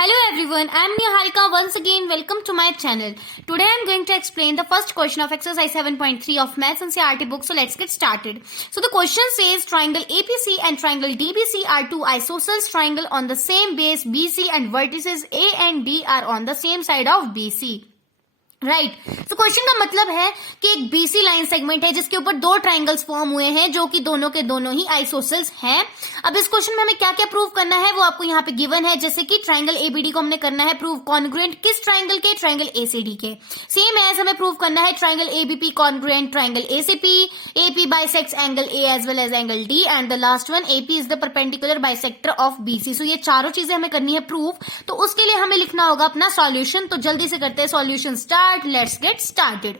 Hello everyone, I am Niharika. Once again, welcome to my channel. Today I am going to explain the first question of exercise 7.3 of Maths and CRT book. So let's get started. So the question says triangle APC and triangle DBC are two isosceles triangle on the same base BC and vertices A and D are on the same side of BC. Right तो question का मतलब है कि एक BC line segment है जिसके ऊपर दो ट्राइंगल्स फॉर्म हुए हैं जो कि दोनों के दोनों ही आइसोसेल्स हैं। अब इस क्वेश्चन में हमें क्या क्या प्रूव करना है वो आपको यहाँ पे गिवन है, जैसे कि ट्राइंगल एबीडी को हमने करना है प्रूव कॉन्ग्रुएंट किस ट्राइंगल के, ट्राइंगल एसीडी के। सेम एज हमें प्रूव करना है triangle ABP congruent triangle ACP, AP bisects angle A as well as angle D and the last one AP is the perpendicular bisector of BC. So ये चारों चीजें हमें करनी है प्रूव। तो उसके लिए हमें लिखना होगा अपना सॉल्यूशन। तो जल्दी से करते हैं solution start. Let's get started.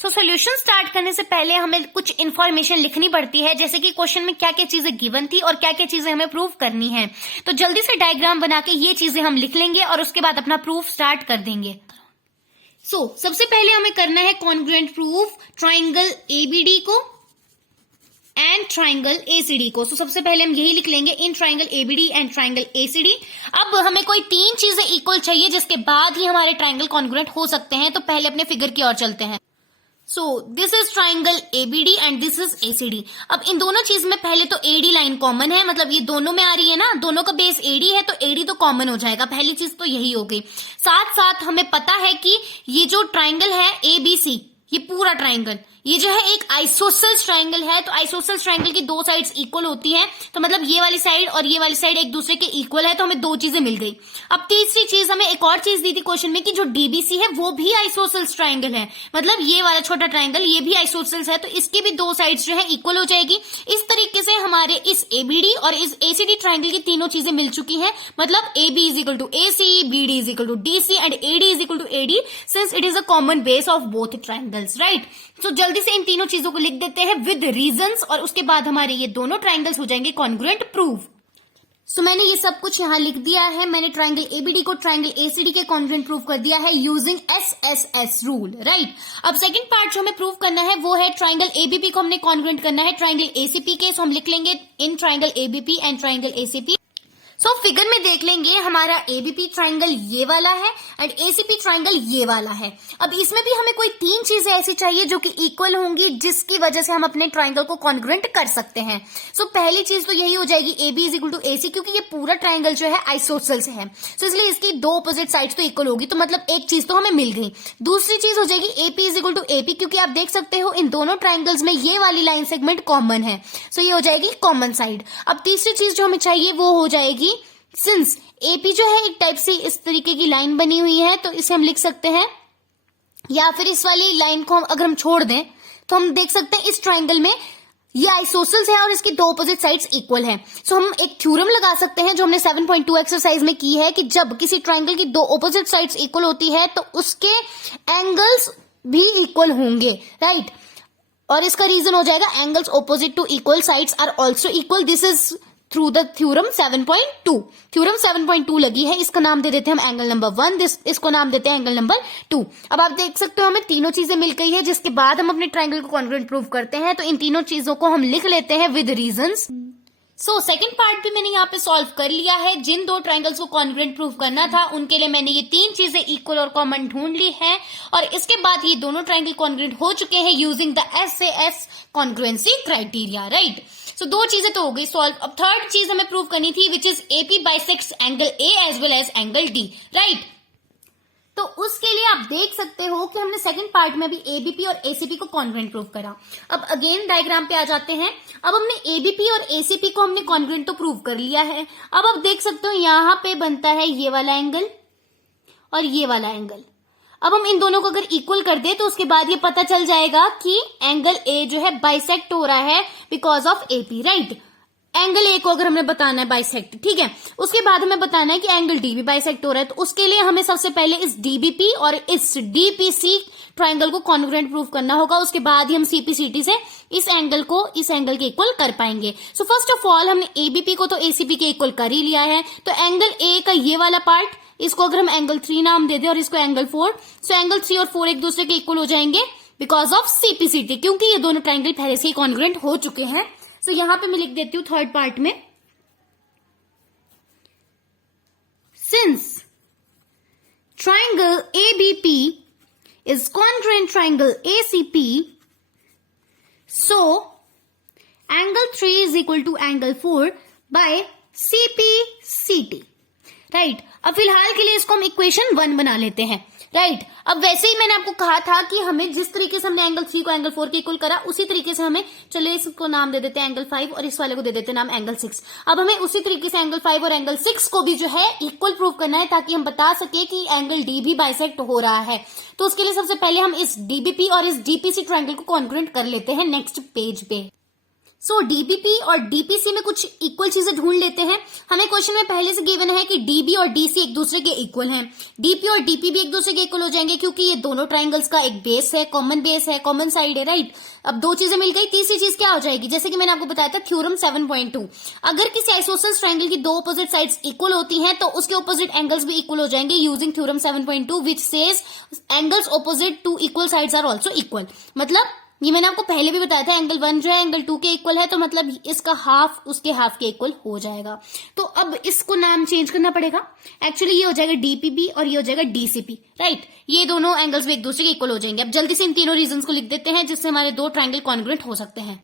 So solution start करने से पहले हमें कुछ इन्फॉर्मेशन लिखनी पड़ती है, जैसे कि क्वेश्चन में क्या क्या चीजें गिवन थी और क्या क्या चीजें हमें प्रूव करनी है। तो जल्दी से डायग्राम बना के ये चीजें हम लिख लेंगे और उसके बाद अपना प्रूफ स्टार्ट कर देंगे। सबसे पहले हमें करना है कॉन्ग्रुएंट प्रूफ ट्राइंगल एबीडी को एंड ट्राइंगल एसीडी को। सबसे पहले हम यही लिख लेंगे in triangle ABD and triangle ACD. अब हमें कोई तीन चीजें इक्वल चाहिए जिसके बाद ही हमारे ट्राइंगल कॉन्ग्रुएंट हो सकते हैं। तो पहले अपने फिगर की ओर चलते हैं। This is triangle ABD and this is ACD. अब इन दोनों चीज में पहले तो एडी लाइन कॉमन है, मतलब ये दोनों में आ रही है ना, दोनों का बेस एडी है तो एडी तो कॉमन हो जाएगा। पहली चीज तो यही हो गई। साथ साथ हमें पता है कि ये जो ट्राइंगल है एबीसी, ये पूरा ट्राइंगल ये जो है एक आइसोसेल्स ट्राइंगल है। तो आइसोसेल्स ट्राइंगल की दो साइड्स इक्वल होती हैं, तो मतलब ये वाली साइड और ये वाली साइड एक दूसरे के इक्वल है। तो हमें दो चीजें मिल गई। अब तीसरी चीज हमें एक और चीज दी थी क्वेश्चन में कि जो डीबीसी है वो भी आइसोसेल्स ट्राइंगल है, मतलब ये वाला छोटा ट्राइंगल ये भी आइसोसेल्स है, तो इसकी भी दो साइड्स जो है इक्वल हो जाएगी। इस तरीके से हमारे इस एबीडी और इस एसीडी ट्राइंगल की तीनों चीजें मिल चुकी हैं, मतलब AB is equal to AC, BD is equal to DC and AD is equal to AD since it is a common base of both triangles. Right, तो जल्दी से इन तीनों चीजों को लिख देते हैं विद रीजंस और उसके बाद हमारे ये दोनों ट्राइंगल्स हो जाएंगे कॉन्ग्रुएंट प्रूव। मैंने ये सब कुछ यहाँ लिख दिया है। मैंने ट्राइंगल एबीडी को ट्राइंगल एसीडी के कॉन्ग्रुएंट प्रूव कर दिया है यूजिंग SSS रूल। राइट, अब सेकंड पार्ट जो हमें प्रूव करना है वो है ट्राइंगल एबीपी को हमने कॉन्ग्रुएंट करना है ट्राइंगल एसीपी के। हम लिख लेंगे in triangle ABP and triangle ACP. Figure में देख लेंगे हमारा एबीपी ट्राइंगल ये वाला है एंड एसीपी ट्राइंगल ये वाला है। अब इसमें भी हमें कोई तीन चीजें ऐसी चाहिए जो कि इक्वल होंगी जिसकी वजह से हम अपने ट्राइंगल को कॉन्ग्रुएंट कर सकते हैं। पहली चीज तो यही हो जाएगी AB is equal to AC, क्योंकि ये पूरा ट्राइंगल जो है आइसोसेल्स है, इसलिए इसकी दो अपोजिट साइड्स तो इक्वल होगी, तो मतलब एक चीज तो हमें मिल गई। दूसरी चीज हो जाएगी AP is equal to AP, क्योंकि आप देख सकते हो इन दोनों ट्राइंगल्स में ये वाली लाइन सेगमेंट कॉमन है, ये हो जाएगी कॉमन साइड। अब तीसरी चीज जो हमें चाहिए वो हो जाएगी सिंस AP जो है एक टाइप से इस तरीके की लाइन बनी हुई है, तो इसे हम लिख सकते हैं, या फिर इस वाली लाइन को अगर हम छोड़ दें तो हम देख सकते हैं इस ट्राइंगल में ये आइसोसेल्स है और इसकी दो अपोजिट साइड्स इक्वल है। हम एक थ्योरम लगा सकते हैं जो हमने 7.2 एक्सरसाइज में की है कि जब किसी ट्राइंगल की दो अपोजिट साइड्स इक्वल होती है तो उसके एंगल्स भी इक्वल होंगे। राइट, और इसका रीजन हो जाएगा angles opposite to equal sides are also equal. This is through the theorem 7.2। Theorem 7.2 लगी है, इसका नाम दे देते हैं हम एंगल नंबर 1, इसको नाम देते हैं एंगल नंबर 2। अब आप देख सकते हो हमें तीनों चीजें मिल गई है जिसके बाद हम अपने ट्राइंगल को कॉन्ग्रुएंट प्रूव करते हैं। तो इन तीनों चीजों को हम लिख लेते हैं विद रीजंस। सेकंड पार्ट भी मैंने यहाँ पे सॉल्व कर लिया है। जिन दो ट्राइंगल्स को कॉन्ग्रुएंट प्रूव करना था उनके लिए मैंने ये तीन चीजें इक्वल और कॉमन ढूंढ ली है और इसके बाद ये दोनों ट्राइंगल कॉन्ग्रुएंट हो चुके हैं using the SAS congruency criteria. Right, दो चीजें तो हो गई सॉल्व। अब थर्ड चीज हमें प्रूव करनी थी which is AP bisects angle A as well as angle D। Right, तो उसके लिए आप देख सकते हो कि हमने सेकंड पार्ट में भी ABP और ACP को कॉन्ग्रुएंट प्रूव करा। अब अगेन डायग्राम पे आ जाते हैं। अब हमने ABP और ACP को हमने कॉन्ग्रुएंट तो प्रूव कर लिया है। अब आप देख सकते हो यहाँ पे बनता है ये वाला एंगल और ये वाला एंगल। अब हम इन दोनों को अगर इक्वल कर दे तो उसके बाद ये पता चल जाएगा कि एंगल A जो है बाइसेक्ट हो रहा है because of AP। Right, angle A को अगर हमें बताना है बाइसेक्ट, ठीक है, उसके बाद हमें बताना है कि एंगल D भी बाइसेक्ट हो रहा है। तो उसके लिए हमें सबसे पहले इस DBP और इस DPC ट्राइंगल को कॉन्ग्रुएंट प्रूव करना होगा, उसके बाद ही हम CPCT से इस एंगल को इस एंगल के इक्वल कर पाएंगे। फर्स्ट ऑफ ऑल हमने ABP को तो ACP के इक्वल कर ही लिया है, तो एंगल A का ये वाला पार्ट इसको अगर हम एंगल 3 नाम दे दें और इसको एंगल 4, एंगल 3 और 4 एक दूसरे के इक्वल हो जाएंगे बिकॉज ऑफ CPCT, क्योंकि ये दोनों ट्राइंगल पहले से ही कॉन्ग्रुएंट हो चुके हैं। यहां पे मैं लिख देती हूँ थर्ड पार्ट में, since ABP is congruent triangle ACP, so angle 3 is equal to angle 4 by CPCT. Right अब फिलहाल के लिए इसको हम इक्वेशन 1 बना लेते हैं. राइट अब वैसे ही मैंने आपको कहा था कि हमें जिस तरीके से हमने एंगल 3 को एंगल 4 के इक्वल करा उसी तरीके से हमें, चलिए इसको नाम दे देते हैं एंगल 5 और इस वाले को दे देते हैं नाम एंगल 6. अब हमें उसी तरीके से एंगल 5 और एंगल 6 को भी जो है इक्वल प्रूव करना है ताकि हम बता सके कि एंगल डी भी बाइसेक्ट हो रहा है. तो उसके लिए सबसे पहले हम इस डीबीपी और इस डीपीसी ट्रायंगल को कॉन्ग्रुएंट कर लेते हैं नेक्स्ट पेज पे. सो डीबीपी और डीपीसी में कुछ इक्वल चीजें ढूंढ लेते हैं. हमें क्वेश्चन में पहले से गिवन है कि डीबी और डीसी एक दूसरे के इक्वल हैं. डीपी और डीपी भी एक दूसरे के इक्वल हो जाएंगे क्योंकि ये दोनों ट्रायंगल्स का एक बेस है, कॉमन बेस है, कॉमन साइड है. राइट अब दो चीजें मिल गई. तीसरी चीज क्या हो जाएगी, जैसे कि मैंने आपको बताया था थ्योरम 7.2, अगर किसी आइसोसेलेस ट्रायंगल की दो अपोजिट साइड्स इक्वल होती हैं तो उसके अपोजिट एंगल्स भी इक्वल हो जाएंगे using theorem 7.2 which says angles opposite to equal sides are also equal. मतलब ये मैंने आपको पहले भी बताया था एंगल 1 जो है एंगल 2 के इक्वल है, तो मतलब इसका हाफ उसके हाफ के इक्वल हो जाएगा. तो अब इसको नाम चेंज करना पड़ेगा. एक्चुअली ये हो जाएगा डीपीबी और ये हो जाएगा डीसीपी. राइट ये दोनों एंगल्स भी एक दूसरे के इक्वल हो जाएंगे. अब जल्दी से इन तीनों रीजंस को लिख देते हैं जिससे हमारे दो ट्रायंगल कॉन्ग्रुएंट हो सकते हैं.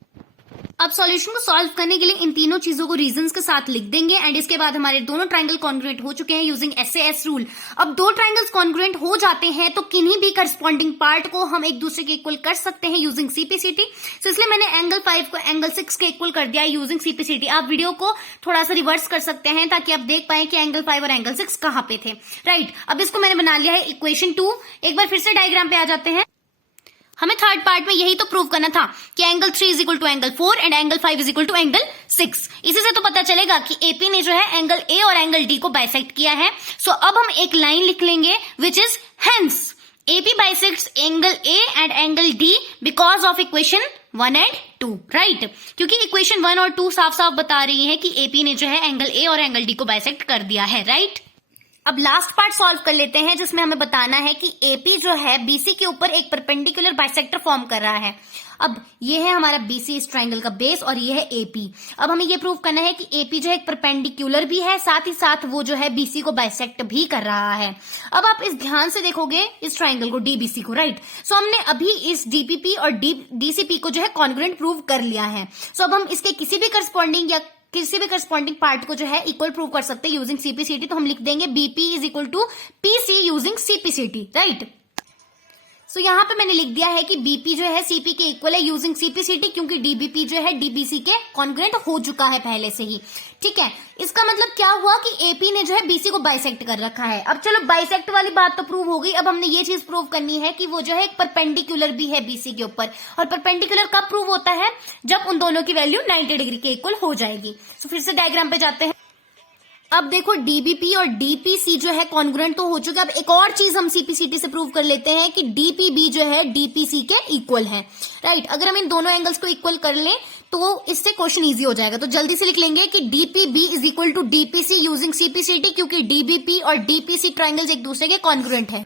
अब सॉल्यूशन को सॉल्व करने के लिए इन तीनों चीजों को रीजंस के साथ लिख देंगे एंड इसके बाद हमारे दोनों ट्रायंगल कॉन्ग्रुएंट हो चुके हैं यूजिंग SAS रूल. अब दो ट्रायंगल्स कॉन्ग्रुएंट हो जाते हैं तो किन्हीं भी करस्पॉन्डिंग पार्ट को हम एक दूसरे के इक्वल कर सकते हैं यूजिंग CPCT. तो इसलिए मैंने एंगल 5 को एंगल 6 के इक्वल कर दिया यूजिंग CPCT. आप वीडियो को थोड़ा सा रिवर्स कर सकते हैं ताकि आप देख पाए कि एंगल 5 और एंगल 6 कहां पे थे. राइट अब इसको मैंने बना लिया है इक्वेशन 2. एक बार फिर से डायग्राम पे आ जाते हैं. हमें थर्ड पार्ट में यही तो प्रूव करना था कि angle 3 is equal to angle 4 and angle 5 is equal to angle 6. इसी से तो पता चलेगा कि एपी ने जो है एंगल ए और एंगल डी को बाइसेक्ट किया है. सो अब हम एक लाइन लिख लेंगे which is hence AP bisects angle A and angle D because of equation 1 and 2. Right क्योंकि इक्वेशन 1 और 2 साफ साफ बता रही है कि एपी ने जो है एंगल ए और एंगल डी को बाइसेक्ट कर दिया है. राइट अब लास्ट पार्ट सॉल्व कर लेते हैं जिसमें हमें बताना है कि एपी जो है बीसी के ऊपर एक परपेंडिकुलर बाइसेक्टर फॉर्म कर रहा है. अब ये है हमारा बीसी इस ट्रायंगल का बेस और ये है एपी. अब हमें ये प्रूव करना है कि एपी जो है एक परपेंडिकुलर भी है, साथ ही साथ वो जो है बीसी को बाइसेक्ट भी कर रहा है. अब आप इस ध्यान से देखोगे इस ट्रायंगल को डीबीसी को. राइट सो हमने अभी इस डीपीपी और डीसीपी को जो है कॉन्ग्रुएंट प्रूव कर लिया है. सो अब हम इसके किसी भी करस्पॉन्डिंग पार्ट को जो है इक्वल प्रूव कर सकते हैं यूजिंग सीपीसीटी. तो हम लिख देंगे BP is equal to PC using CPCT. Right so यहाँ पे मैंने लिख दिया है कि बीपी जो है सीपी के इक्वल है यूजिंग सीपीसीटी क्योंकि डीबीपी जो है डीबीसी के कॉन्ग्रुएंट हो चुका है पहले से ही. ठीक है इसका मतलब क्या हुआ कि एपी ने जो है बीसी को बाइसेक्ट कर रखा है. अब चलो बाइसेक्ट वाली बात तो प्रूव हो गई. अब हमने ये चीज प्रूव करनी है कि वो जो है एक परपेंडिकुलर भी है बीसी के ऊपर. और परपेंडिकुलर कब प्रूव होता है, जब उन दोनों की वैल्यू 90 डिग्री के इक्वल हो जाएगी. तो फिर से डायग्राम पे जाते हैं. अब देखो डीबीपी और डीपीसी जो है कॉन्ग्रुएंट तो हो चुका है. अब एक और चीज हम सीपीसीटी से प्रूव कर लेते हैं कि डीपीबी जो है डीपीसी के इक्वल है. राइट अगर हम इन दोनों एंगल्स को इक्वल कर लें तो इससे क्वेश्चन इजी हो जाएगा. तो जल्दी से लिख लेंगे कि DPB is equal to DPC using CPCT क्योंकि डीबीपी और डीपीसी ट्रायंगल्स एक दूसरे के कॉन्ग्रुएंट है.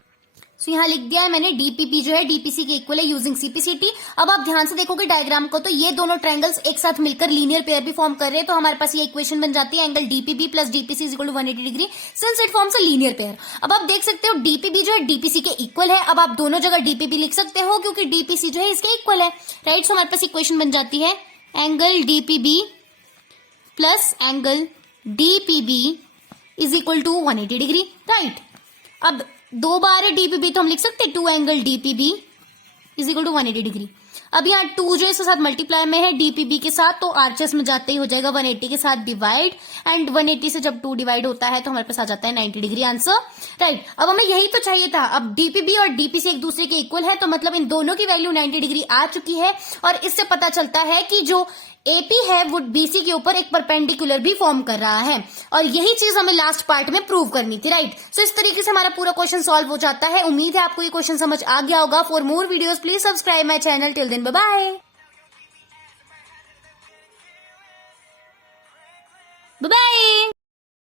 तो यहाँ लिख दिया है मैंने डीपीपी जो है डीपीसी के इक्वल है यूजिंग सीपीसीटी. अब आप ध्यान से देखोगे डायग्राम को तो ये दोनों ट्रायंगल्स एक साथ मिलकर लीनियर पेयर भी फॉर्म कर रहे हैं. तो हमारे पास ये इक्वेशन बन जाती है angle DPB plus DPC is equal to 180 degree since it forms a linear pair. अब आप देख सकते हो डीपीबी जो है डीपीसी के इक्वल है. अब आप दोनों जगह डीपीबी लिख सकते हो क्योंकि डीपीसी जो है इसके इक्वल है. राइट सो हमारे पास इक्वेशन बन जाती है angle DPB plus angle DPB is equal to 180 degree. Right अब दो बार है डीपीबी तो हम लिख सकते हैं 2 angle DPB is equal to 180 degree. अब यहाँ 2 जो इसके साथ मल्टीप्लाई में है डीपीबी के साथ तो आरचेस में जाते ही हो जाएगा 180 के साथ डिवाइड एंड 180 से जब 2 डिवाइड होता है तो हमारे पास आ जाता है 90 डिग्री आंसर. राइट अब हमें यही तो चाहिए था. अब डीपीबी और डीपीसी एक दूसरे के इक्वल है तो मतलब इन दोनों की वैल्यू 90 डिग्री आ चुकी है और इससे पता चलता है कि जो एपी है वो बीसी के ऊपर एक परपेंडिकुलर भी फॉर्म कर रहा है और यही चीज हमें लास्ट पार्ट में प्रूव करनी थी. राइट सो इस तरीके से हमारा पूरा क्वेश्चन सॉल्व हो जाता है. उम्मीद है आपको ये क्वेश्चन समझ आ गया होगा. For more videos please subscribe my channel. Till then bye bye.